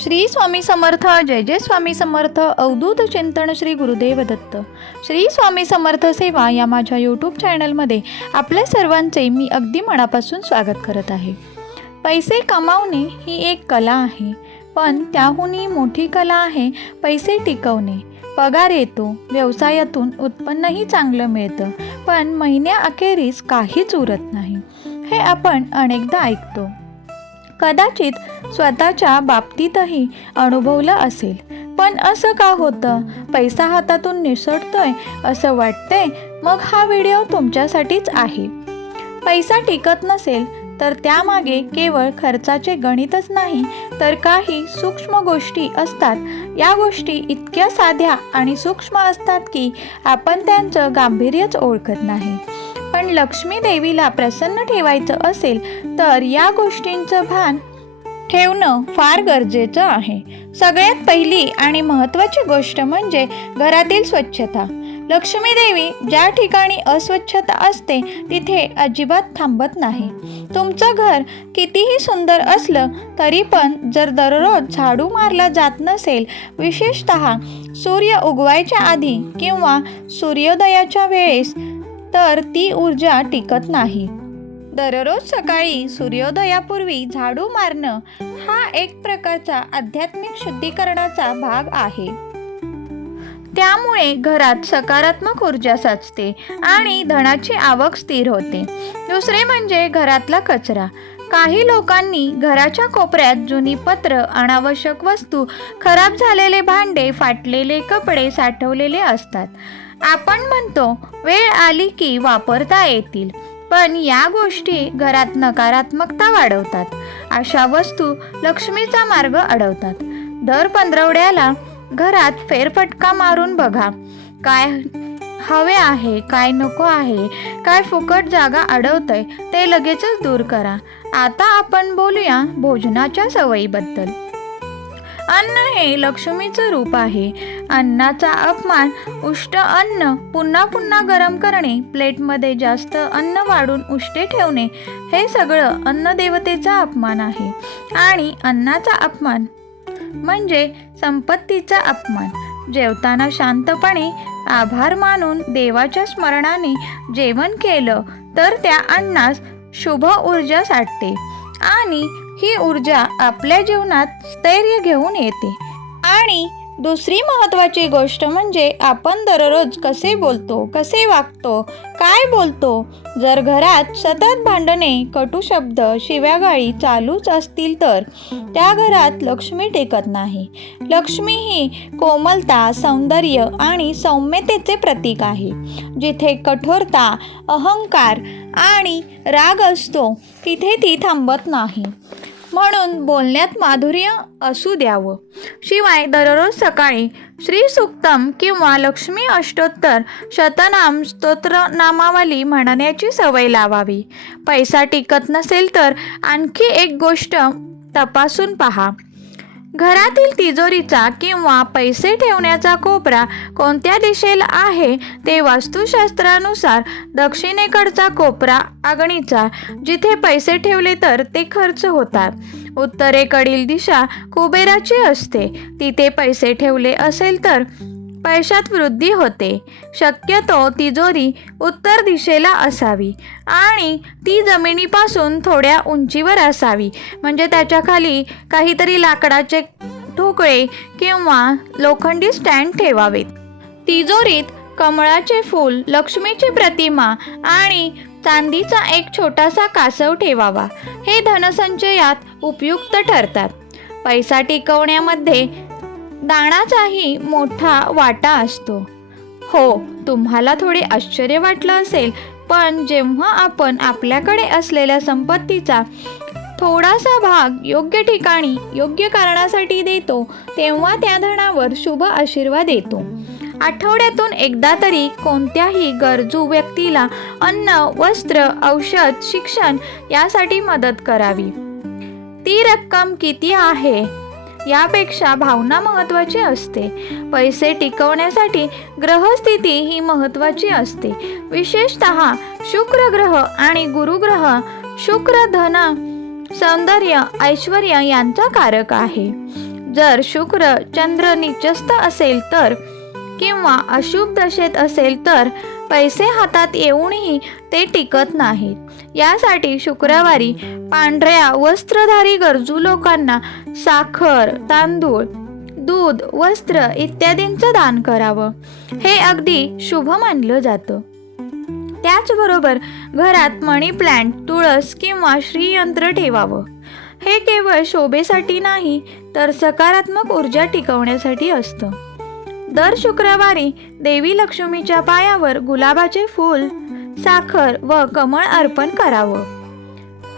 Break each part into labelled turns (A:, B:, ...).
A: श्री स्वामी समर्थ जय जय स्वामी समर्थ अवधूत चिंतन श्री गुरुदेव दत्त. श्री स्वामी समर्थ सेवा या माझ्या यूट्यूब चॅनलमध्ये आपल्या सर्वांचे मी अगदी मनापासून स्वागत करत आहे. पैसे कमावणे ही एक कला आहे पण त्याहूनही मोठी कला आहे पैसे टिकवणे. पगार येतो व्यवसायातून उत्पन्नही चांगलं मिळतं पण महिन्याअखेरीस काहीच उरत नाही. हे आपण अनेकदा ऐकतो. कदाचित स्वतःच्या बाबतीतही अनुभवलं असेल. पण असं का होतं? पैसा हातातून निसटतोय असं वाटतंय? मग हा व्हिडिओ तुमच्यासाठीच आहे. पैसा टिकत नसेल तर त्यामागे केवळ खर्चाचे गणितच नाही तर काही सूक्ष्म गोष्टी असतात. या गोष्टी इतक्या साध्या आणि सूक्ष्म असतात की आपण त्यांचं गांभीर्यच ओळखत नाही. पण लक्ष्मी देवीला प्रसन्न ठेवायचं असेल तर या गोष्टींचं भान ठेवणं फार गरजेचं आहे. सगळ्यात पहिली आणि महत्त्वाची गोष्ट म्हणजे घरातील स्वच्छता. लक्ष्मी देवी ज्या ठिकाणी अस्वच्छता असते तिथे अजिबात थांबत नाही. तुमचं घर कितीही सुंदर असलं तरी पण जर दररोज झाडू मारला जात नसेल विशेषत सूर्य उगवायच्या आधी किंवा सूर्योदयाच्या वेळेस तर ती ऊर्जा टिकत नाही. दररोज सकाळी सूर्योदयापूर्वी झाडू मारणं हा एक प्रकारचा आध्यात्मिक शुद्धीकरणाचा भाग आहे. त्यामुळे घरात सकारात्मक ऊर्जा साचते आणि धनाची आवक स्थिर होते. दुसरे म्हणजे घरातला कचरा. काही लोकांनी घराच्या कोपऱ्यात जुनी पत्र अनावश्यक वस्तू खराब झालेले भांडे फाटलेले कपडे साठवलेले असतात. आपण म्हणतो वेळ आली की वापरता येतील. पण या गोष्टी घरात नकारात्मकता वाढवतात. अशा वस्तू लक्ष्मीचा मार्ग अडवतात. दर पंधरवड्याला घरात फेरफटका मारून बघा. काय हवे आहे काय नको आहे काय फुकट जागा अडवतंय ते लगेचच दूर करा. आता आपण बोलूया भोजनाच्या सवयीबद्दल. अन्न हे लक्ष्मीचं रूप आहे. अन्नाचा अपमान उष्ट अन्न पुन्हा पुन्हा गरम करणे प्लेटमध्ये जास्त अन्न वाढून उष्टे ठेवणे हे सगळं अन्नदेवतेचा अपमान आहे. आणि अन्नाचा अपमान म्हणजे संपत्तीचा अपमान. जेवताना शांतपणे आभार मानून देवाच्या स्मरणाने जेवण केलं तर त्या अन्नास शुभ ऊर्जा साठते. आणि ही ऊर्जा आपल्या जीवनात स्थैर्य घेऊन येते. आणि दुसरी महत्त्वाची गोष्ट म्हणजे आपण दररोज कसे बोलतो कसे वागतो काय बोलतो जर घरात सतत भांडणे कटू शब्द शिव्यागाळी चालूच असतील तर त्या घरात लक्ष्मी टेकत नाही. लक्ष्मी ही कोमलता सौंदर्य आणि सौम्यतेचे प्रतीक आहे. जिथे कठोरता अहंकार आणि राग असतो तिथे ती थांबत नाही. म्हणून बोलण्यात माधुर्य असू द्यावं. शिवाय दररोज सकाळी श्री सुक्तम किंवा लक्ष्मी अष्टोत्तर शतनाम स्तोत्र नामावली म्हणण्याची सवय लावावी. पैसा टिकत नसेल तर आणखी एक गोष्ट तपासून पहा. घरातील तिजोरीचा किंवा पैसे ठेवण्याचा कोपरा कोणत्या दिशेला आहे ते वास्तुशास्त्रानुसार दक्षिणेकडचा कोपरा आगणीचा जिथे पैसे ठेवले तर ते खर्च होतात. उत्तरेकडील दिशा कुबेराची असते. तिथे पैसे ठेवले असेल तर पैशात वृद्धी होते. शक्यतो तिजोरी उत्तर दिशेला असावी आणि ती जमिनीपासून थोड्या उंचीवर असावी. म्हणजे त्याच्याखाली काहीतरी लाकडाचे ठोकळे किंवा लोखंडी स्टँड ठेवावेत. तिजोरीत कमळाचे फूल लक्ष्मीची प्रतिमा आणि चांदीचा एक छोटासा कासव ठेवावा. हे धनसंचयात उपयुक्त ठरतात. पैसा टिकवण्यामध्ये दाणाचाही मोठा वाटा असतो. हो तुम्हाला थोडे आश्चर्य वाटलं असेल पण जेव्हा आपण आपल्याकडे असलेल्या संपत्तीचा थोडासा भाग योग्य ठिकाणी योग्य कारणासाठी देतो तेव्हा त्या धनावर शुभ आशीर्वाद येतो. आठवड्यातून एकदा तरी कोणत्याही गरजू व्यक्तीला अन्न वस्त्र औषध शिक्षण यासाठी मदत करावी. ती रक्कम किती आहे? यापेक्षा भावना महत्त्वाची असते. पैसे टिकवण्यासाठी ग्रहस्थिती ही महत्त्वाची असते. विशेषत शुक्र ग्रह आणि गुरुग्रह शुक्र धन सौंदर्य ऐश्वर यांचा कारक आहे. जर शुक्र चंद्र निचस्त असेल तर किंवा अशुभ दशेत असेल तर पैसे हातात येऊनही ते टिकत नाहीत. यासाठी शुक्रवारी पांढऱ्या वस्त्रधारी गरजू लोकांना साखर तांदूळ दूध वस्त्र इत्यादींचं दान करावं. हे अगदी शुभ मानलं जातं. त्याचबरोबर घरात मनी प्लॅन्ट तुळस किंवा श्रीयंत्र ठेवावं. हे केवळ शोभेसाठी नाही तर सकारात्मक ऊर्जा टिकवण्यासाठी असतं. दर शुक्रवारी देवी लक्ष्मीच्या पायावर गुलाबाचे फूल साखर व कमळ अर्पण करावं.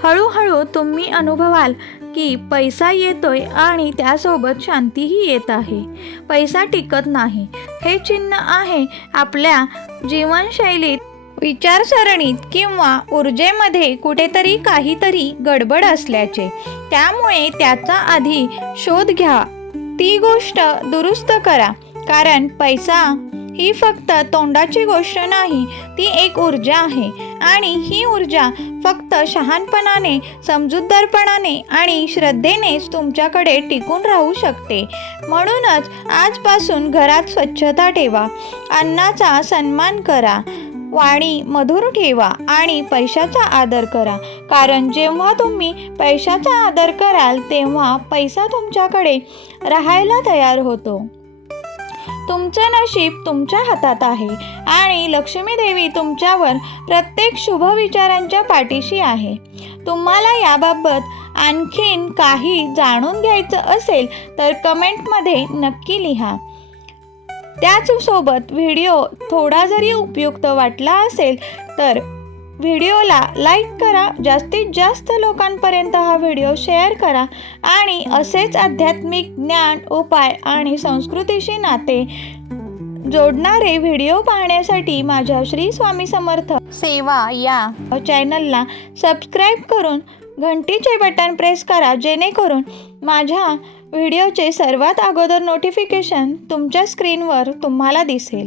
A: हळूहळू तुम्ही अनुभवाल की पैसा येतोय आणि त्यासोबत शांतीही येत आहे. पैसा टिकत नाही. हे चिन्ह आहे आपल्या जीवनशैलीत विचारसरणीत किंवा ऊर्जेमध्ये कुठेतरी काहीतरी गडबड असल्याचे. त्यामुळे त्याचा आधी शोध घ्या. ती गोष्ट दुरुस्त करा. कारण पैसा ही फक्त तोंडाची गोष्ट नाही ती एक ऊर्जा आहे. आणि ही ऊर्जा फक्त शहाणपणाने समजूतदारपणाने आणि श्रद्धेनेच तुमच्याकडे टिकून राहू शकते. म्हणूनच आजपासून घरात स्वच्छता ठेवा. अन्नाचा सन्मान करा. वाणी मधुर ठेवा आणि पैशाचा आदर करा. कारण जेव्हा तुम्ही पैशाचा आदर कराल तेव्हा पैसा तुमच्याकडे राहायला तयार होतो. तुमचं नशीब तुमच्या हातात आहे आणि लक्ष्मी देवी तुमच्यावर प्रत्येक शुभ विचारांच्या पाठीशी आहे. तुम्हाला याबाबत आणखीन काही जाणून घ्यायचं असेल तर कमेंटमध्ये नक्की लिहा. त्याचसोबत व्हिडिओ थोडा जरी उपयुक्त वाटला असेल तर व्हिडिओला लाईक करा जास्तीत जास्त लोकांपर्यंत हा व्हिडिओ शेअर करा आणि असेच आध्यात्मिक ज्ञान उपाय आणि संस्कृतीशी नाते जोडणारे व्हिडिओ पाहण्यासाठी माझ्या श्री स्वामी समर्थ सेवा या चॅनलला सबस्क्राईब करून घंटीचे बटन प्रेस करा जेणेकरून माझ्या व्हिडिओचे सर्वात अगोदर नोटिफिकेशन तुमच्या स्क्रीनवर तुम्हाला दिसेल.